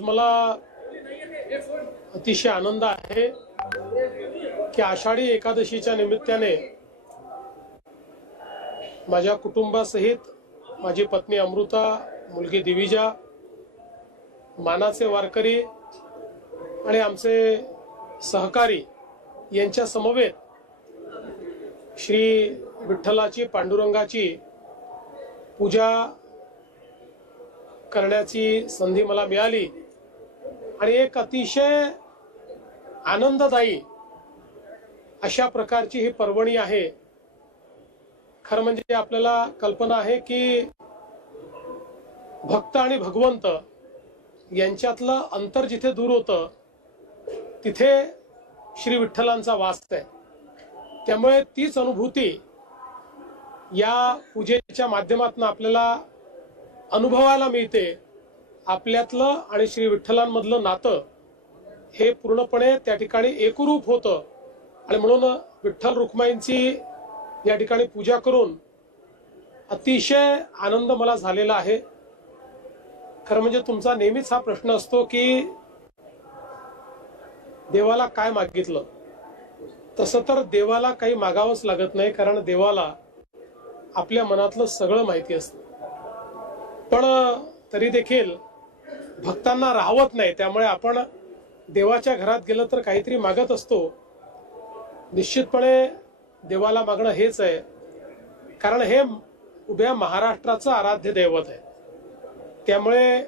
मला अतिशय आनंद आहे की आषाढी एकादशीच्या निमित्ताने माझ्या कुटुंबासहित माझी पत्नी अमृता मुलगी दिविजा मानाचे वारकरी आणि आमचे सहकारी यांच्या समवेत श्री विठ्ठलाची पांडुरंगाची पूजा करण्याची संधी मला मिळाली. आणि एक अतिशय आनंददायी अशा प्रकारची ही पर्वणी आहे. खरं म्हणजे आपल्याला कल्पना आहे की भक्त आणि भगवंत यांच्यातलं अंतर जिथे दूर होतं तिथे श्री विठ्ठलांचा वास आहे. त्यामुळे तीच अनुभूती या पूजेच्या माध्यमातून आपल्याला अनुभवायला मिळते. आपल्यातलं आणि श्री विठ्ठलांमधलं नातं हे पूर्णपणे त्या ठिकाणी एकरूप होतं. आणि म्हणून विठ्ठल रुक्माईंची या ठिकाणी पूजा करून अतिशय आनंद मला झालेला आहे. खरं म्हणजे तुमचा नेहमीच हा प्रश्न असतो की देवाला काय मागितलं? तसं तर देवाला काही मागावंच लागत नाही कारण देवाला आपल्या मनातलं सगळं माहिती असतं. पण तरी देखील भक्तांना राहवत नाही. त्यामुळे आपण देवाच्या घरात गेलं तर काहीतरी मागत असतो. निश्चितपणे देवाला मागणं हेच आहे. कारण हे उभ्या महाराष्ट्राचं आराध्य दैवत आहे. त्यामुळे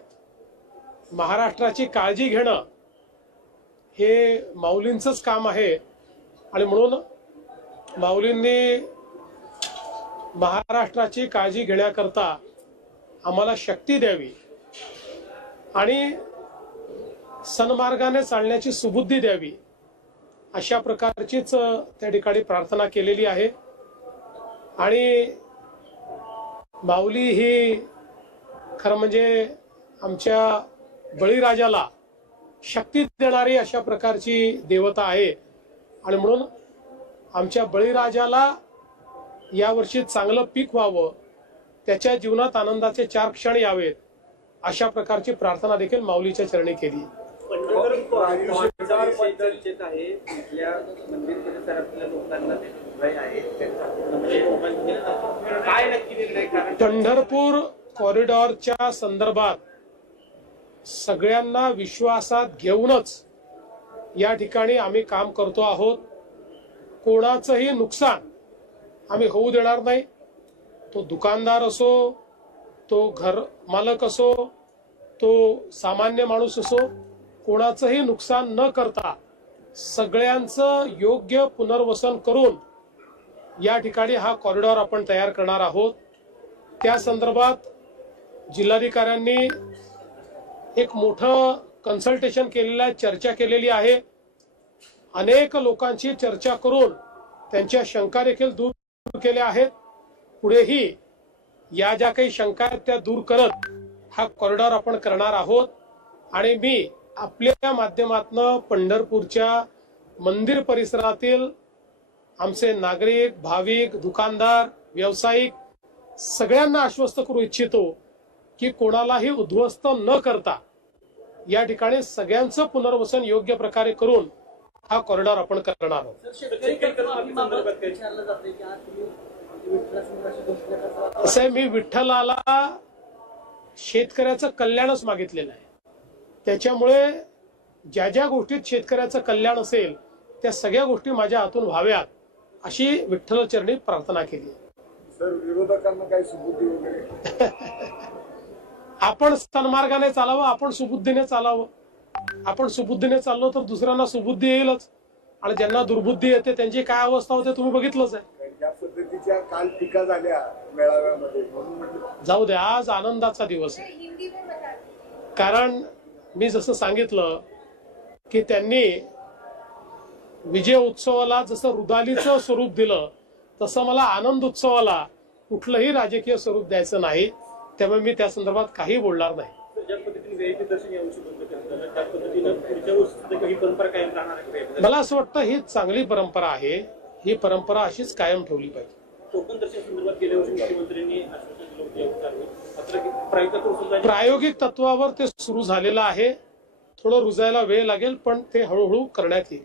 महाराष्ट्राची काळजी घेणं हे माऊलींचंच काम आहे. आणि म्हणून माऊलींनी महाराष्ट्राची काळजी घेण्याकरता आम्हाला शक्ती द्यावी. आणि सन्मार्गाने चालण्याची सुबुद्धी द्यावी. अशा प्रकारचीच त्या ठिकाणी प्रार्थना केलेली आहे. आणि माऊली ही खरं म्हणजे आमच्या बळीराजाला शक्ती देणारी अशा प्रकारची देवता आहे. आणि म्हणून आमच्या बळीराजाला यावर्षी चांगलं पीक व्हावं त्याच्या जीवनात आनंदाचे चार क्षण यावेत. अशा प्रकारची प्रार्थना देखील माऊलीच्या चरणी केली. पंढरपूर कॉरिडॉरच्या संदर्भात सगळ्यांना विश्वासात घेऊनच या ठिकाणी आम्ही काम करतो आहोत. कोणाचंही नुकसान आम्ही होऊ देणार नाही. तो दुकानदार असो तो घर मालक असो तो सामान्य माणूस असो कोणाचंही नुकसान न करता सगळ्यांचं योग्य पुनर्वसन करून या ठिकाणी हा कॉरिडॉर आपण तयार करणार आहोत. त्या संदर्भात जिल्हाधिकाऱ्यांनी एक मोठं कन्सल्टेशन केलेलं आहे चर्चा केलेली आहे. अनेक लोकांची चर्चा करून त्यांच्या शंका देखील दूर केल्या आहेत. पुढेही या ज्या काही शंका आहेत त्या दूर करत हा कॉरिडॉर आपण करणार आहोत. आणि मी आपल्या माध्यमातनं पंढरपूरच्या मंदिर परिसरातील आमचे नागरिक भाविक दुकानदार व्यावसायिक सगळ्यांना आश्वस्त करू इच्छितो की कोणालाही उद्ध्वस्त न करता या ठिकाणी सगळ्यांचं पुनर्वसन योग्य प्रकारे करून हा कॉरिडॉर आपण करणार आहोत. असं आहे मी विठ्ठलाला शेतकऱ्याचं कल्याणच मागितलेलं आहे. त्याच्यामुळे ज्या ज्या गोष्टीत शेतकऱ्याचं कल्याण असेल त्या सगळ्या गोष्टी माझ्या हातून व्हाव्यात अशी विठ्ठल चरणी प्रार्थना केली. सर विरोधकांना काही सुबुद्धी वगैरे? आपण सन्मार्गाने चालावं आपण सुबुद्धीने चालावं. आपण सुबुद्धीने चाललो तर दुसऱ्यांना सुबुद्धी येईलच. आणि ज्यांना दुर्बुद्धी येते त्यांची काय अवस्था होते तुम्ही बघितलंच आहे. पद्धतीच्या काल टीका झाल्या मेळाव्यामध्ये. म्हणून जाऊ दे आज आनंदाचा दिवस आहे. कारण मी जसं सांगितलं की त्यांनी विजय उत्सवाला जसं रुदालीचं स्वरूप दिलं तसं मला आनंद उत्सवाला कुठलंही राजकीय स्वरूप द्यायचं नाही. त्यामुळे मी त्या संदर्भात काही बोलणार नाही. मला असं वाटतं ही चांगली परंपरा आहे. ही परंपरा अशीच कायम ठेवली पाहिजे. प्रायोगिक तत्वावर ते सुरू झालेलं आहे. थोडं रुजायला वेळ लागेल पण ते हळूहळू करण्यात येईल.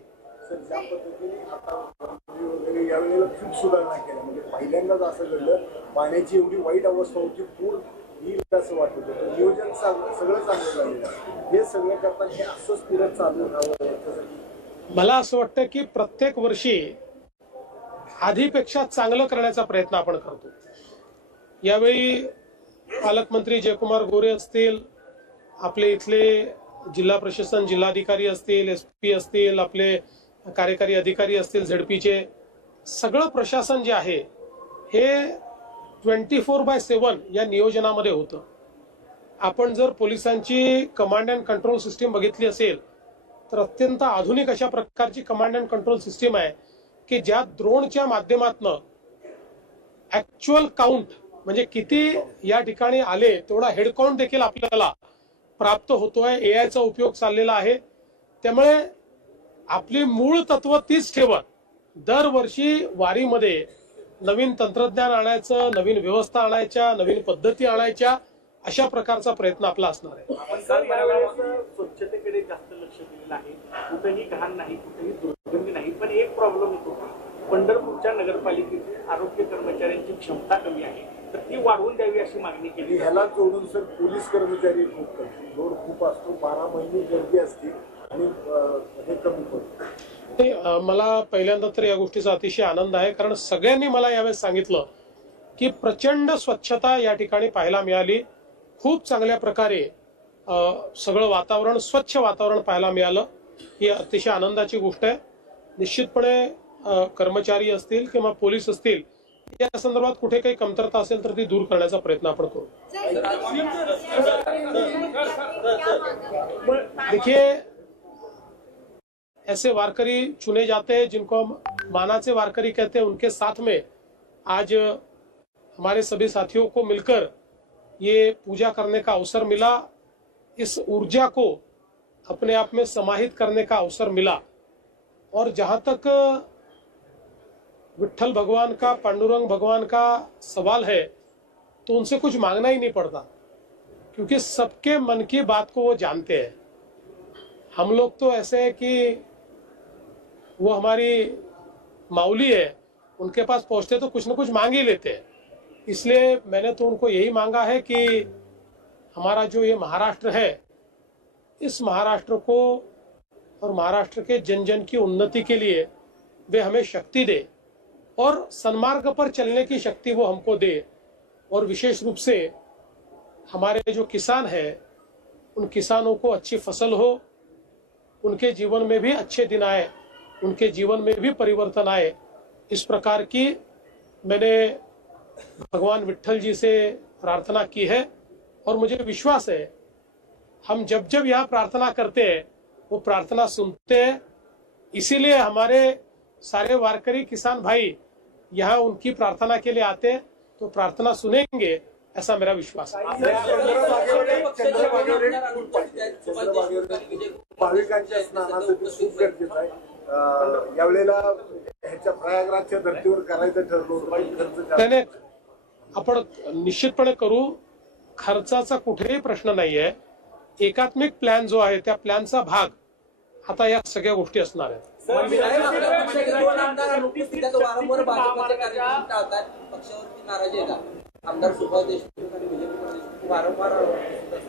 म्हणजे पहिल्यांदाच असं घडलं पाण्याची एवढी वाईट अवस्था होती पूर येईल असं वाटत होतं. नियोजन सा- सगळं चांगलं झालेलं आहे. हे सगळं करताना हे असंच चालू राहावं मला असं वाटतं की प्रत्येक वर्षी आधीपेक्षा चांगलं करण्याचा प्रयत्न आपण करतो. यावेळी पालकमंत्री जयकुमार गोरे असतील आपले इथले जिल्हा प्रशासन जिल्हाधिकारी असतील एस पी असतील आपले कार्यकारी अधिकारी असतील झडपीचे सगळं प्रशासन जे आहे हे ट्वेंटी फोर बाय सेवन या नियोजनामध्ये होतं. आपण जर पोलिसांची कमांड अँड कंट्रोल सिस्टीम बघितली असेल तर अत्यंत आधुनिक अशा प्रकारची कमांड अँड कंट्रोल सिस्टीम आहे. की ज्या द्रोणच्या माध्यमातनं ऍक्च्युअल काउंट म्हणजे किती या ठिकाणी आले तेवढा हेडकाउंट देखील आपल्याला प्राप्त होतोय. ए आयचा उपयोग चाललेला आहे. त्यामुळे आपली मूळ तत्व तीच ठेवत दरवर्षी वारीमध्ये नवीन तंत्रज्ञान आणायचं नवीन व्यवस्था आणायच्या नवीन पद्धती आणायच्या अशा प्रकारचा प्रयत्न आपला असणार आहे. स्वच्छतेकडे जास्त लक्ष दिलेलं आहे. कुठेही घाण नाही कुठेही नाही पण एक प्रॉब्लेम येतो की? पंढरपूरच्या नगरपालिकेचे आरोग्य कर्मचाऱ्यांची क्षमता कमी आहे तर ती वाढवून द्यावी अशी मागणी केली ह्याला जोडून सर पोलीस कर्मचारी खूप कमी. लोड खूप असतो बारा महिने गर्दी असते आणि हे कमी पडतं. मला पहिल्यांदा तर या गोष्टीचा अतिशय आनंद आहे कारण सगळ्यांनी मला यावेळेस सांगितलं की प्रचंड स्वच्छता या ठिकाणी पाहायला मिळाली. खूप चांगल्या प्रकारे सगळं वातावरण स्वच्छ वातावरण पाहायला मिळालं. ही अतिशय आनंदाची गोष्ट आहे. निश्चितपणे कर्मचारी असतील किंवा पोलीस असतील, या संदर्भात कुठे काही कमतरता असेल तर ती दूर करण्याचा प्रयत्न आपण करू. देखिए, ऐसे वारकरी चुने जाते हैं जिनको हम मानाचे वारकरी कहते हैं, उनके साथ में आज हमारे सभी साथियों को मिलकर ये पूजा करने का अवसर मिला। इस ऊर्जा को अपने आप में समाहित करने का अवसर मिला। और जहाँ तक विठल भगवान का, पांडुरंग भगवान का सवाल है तो उनसे कुछ मांगना ही नहीं पड़ता। क्योंकि सबके मन की बात को वो जानते हैं। हम लोग तो ऐसे है कि वो हमारी माउली है, उनके पास पहुँचते तो कुछ ना कुछ मांग ही लेते हैं। इसलिए मैंने तो उनको यही मांगा है कि हमारा जो ये महाराष्ट्र है, इस महाराष्ट्र को और महाराष्ट्र के जन जन की उन्नति के लिए वे हमें शक्ति दे और सन्मार्ग पर चलने की शक्ति वो हमको दे। और विशेष रूप से हमारे जो किसान हैं, उन किसानों को अच्छी फ़सल हो, उनके जीवन में भी अच्छे दिन आए, उनके जीवन में भी परिवर्तन आए। इस प्रकार की मैंने भगवान विट्ठल जी से प्रार्थना की है और मुझे विश्वास है, हम जब जब यहाँ प्रार्थना करते हैं वो प्रार्थना सुनते हैं। इसीलिए हमारे सारे वारकरी किसान भाई यहाँ उनकी प्रार्थना के लिए आते हैं तो प्रार्थना सुनेंगे ऐसा मेरा विश्वास है। भाविकांच्या खूप गरजेचं आहे. यावेळेला ह्याच्या प्रयागराजच्या धर्तीवर करायचं ठरलं आपण निश्चितपणे करू खर्चाचा कुठेही प्रश्न नाहीये. एकात्मिक प्लॅन जो आहे त्या प्लॅनचा भाग आता या सगळ्या गोष्टी असणार आहेत.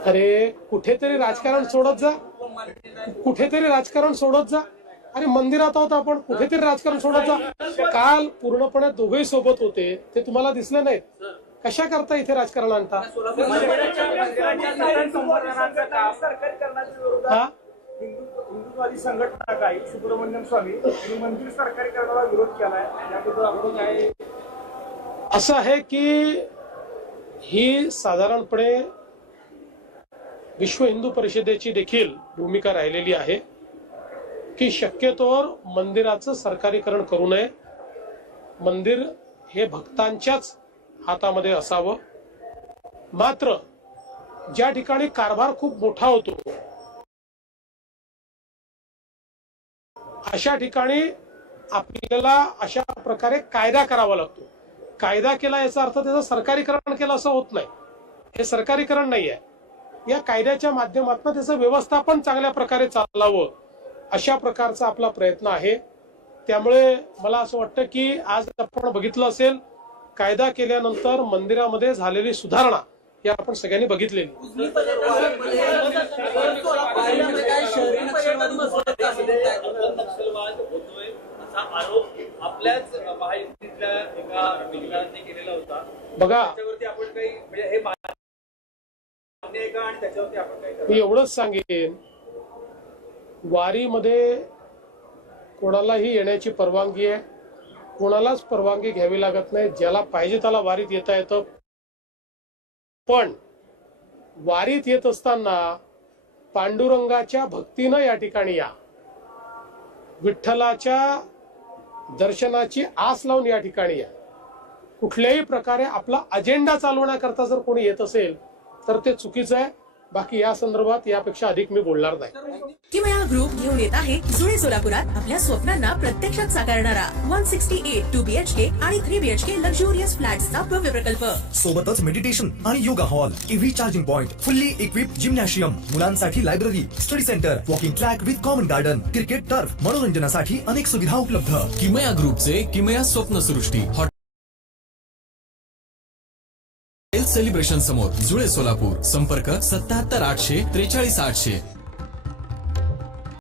अरे कुठेतरी राजकारण सोडत जा. कुठेतरी राजकारण सोडत जा. अरे मंदिरात आहोत आपण. कुठेतरी राजकारण सोडत जा. काल पूर्णपणे दोघेही सोबत होते. ते तुम्हाला दिसले नाहीत कशा करता इथे राजकारण आणता? हा? हिंदू हिंदुत्ववादी संघटना काही सुब्रमण्यम स्वामी यांनी मंदिर सरकारी करण्याला विरोध केलाय. याबद्दल आपण काय असं आहे की ही साधारणपणे विश्व हिंदू परिषदेची देखील भूमिका राहिलेली आहे की शक्यतोवर मंदिराचं सरकारीकरण करू नये. मंदिर हे भक्तांच्याच हातामध्ये असावं. मात्र ज्या ठिकाणी कारभार खूप मोठा होतो अशा ठिकाणी आपल्याला अशा प्रकारे कायदा करावा लागतो. कायदा केला याचा अर्थ त्याचं सरकारीकरण केलं असं होत नाही. हे सरकारीकरण नाही आहे. या कायद्याच्या माध्यमातून त्याचं व्यवस्थापन चांगल्या प्रकारे चालावं अशा प्रकारचा आपला प्रयत्न आहे. त्यामुळे मला असं वाटतं की आज आपण बघितलं असेल कायदा केल्यानंतर मंदिरामध्ये झालेली सुधारणा हे आपण सगळ्यांनी बघितले बघा. मी एवढंच सांगेन वारीमध्ये कोणालाही येण्याची परवानगी आहे कोणालाच परवानगी घ्यावी लागत नाही ज्याला पाहिजे त्याला वारीत येता येतं. पण वारीत येत असताना पांडुरंगाच्या भक्तीनं या ठिकाणी या. विठ्ठलाच्या दर्शनाची आस लावून या ठिकाणी या. कुठल्याही प्रकारे आपला अजेंडा चालवण्याकरता जर कोणी येत असेल तर ते चुकीचं आहे. बाकी या संदर्भात यापेक्षा अधिक मी बोलणार नाही. किमया ग्रुप घेऊन येत आहे जुळे सोलापुरात आपल्या स्वप्नांना प्रत्यक्षात साकारणारा one sixty eight two BHK आणि थ्री बीएचके लक्झुरियस फ्लॅट्सचा भव्य प्रकल्प. सोबतच मेडिटेशन आणि yoga hall EV charging point fully equip gymnasium मुलांसाठी library study centre walking track with common garden cricket turf मनोरंजनासाठी अनेक सुविधा उपलब्ध. किमया ग्रुपचे किमया स्वप्नसृष्टी सेलिब्रेशन समोर जुळे सोलापूर. संपर्क सत्याहत्तर आठशे त्रेचाळीस आठशे.